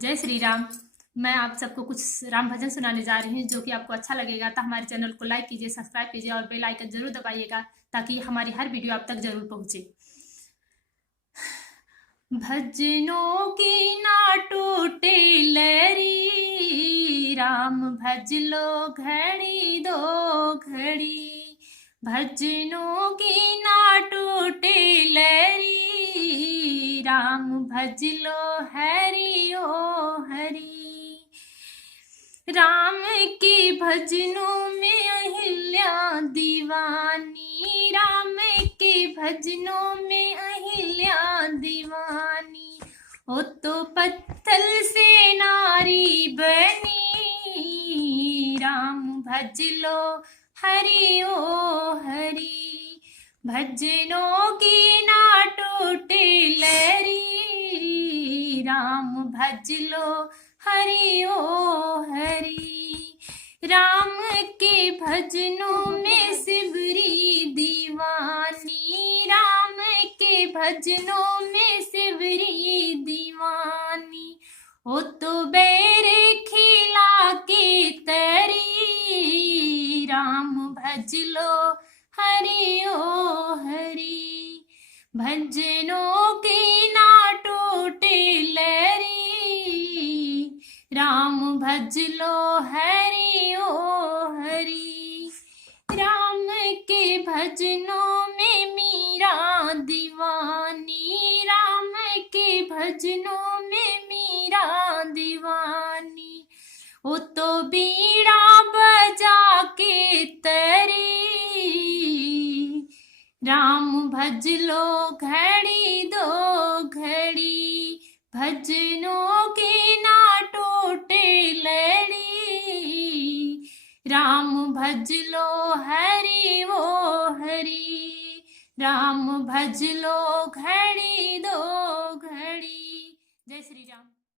जय श्री राम। मैं आप सबको कुछ राम भजन सुनाने जा रही हूँ जो कि आपको अच्छा लगेगा। तो हमारे चैनल को लाइक कीजिए, सब्सक्राइब कीजिए और बेल आइकन जरूर दबाइएगा ताकि हमारी हर वीडियो आप तक जरूर पहुंचे। भजनों की ना टूटे लहरी, राम भज लो घड़ी दो घड़ी। भजनों की ना टूटे लहरी, राम भज लो हरि ओ हरि। राम के भजनों में अहिल्या दीवानी, राम के भजनों में अहिल्या दीवानी। वो तो पत्थर से नारी बनी, राम भज लो हरि ओ हरि। भजनों की ना टूटे लहरी, राम भज लो हरि ओ हरि। राम के भजनों में सिबरी दीवानी, राम के भजनों में सिबरी दीवानी। वो तो बैर खिला के तरी, राम भज लो हरि ओ हरि। भजनों की ना टूटे लहरी, राम भज लो हरि ओ हरि। राम के भजनों में मीरा दीवानी, राम के भजनों में मीरा दीवानी। वो तो बीड़ा बजा के तरी, राम भज लो घड़ी दो घड़ी। भजनों की ना टूटे लहरी, राम भज लो हरि ओ हरि। राम भज लो घड़ी दो घड़ी। जय श्री राम।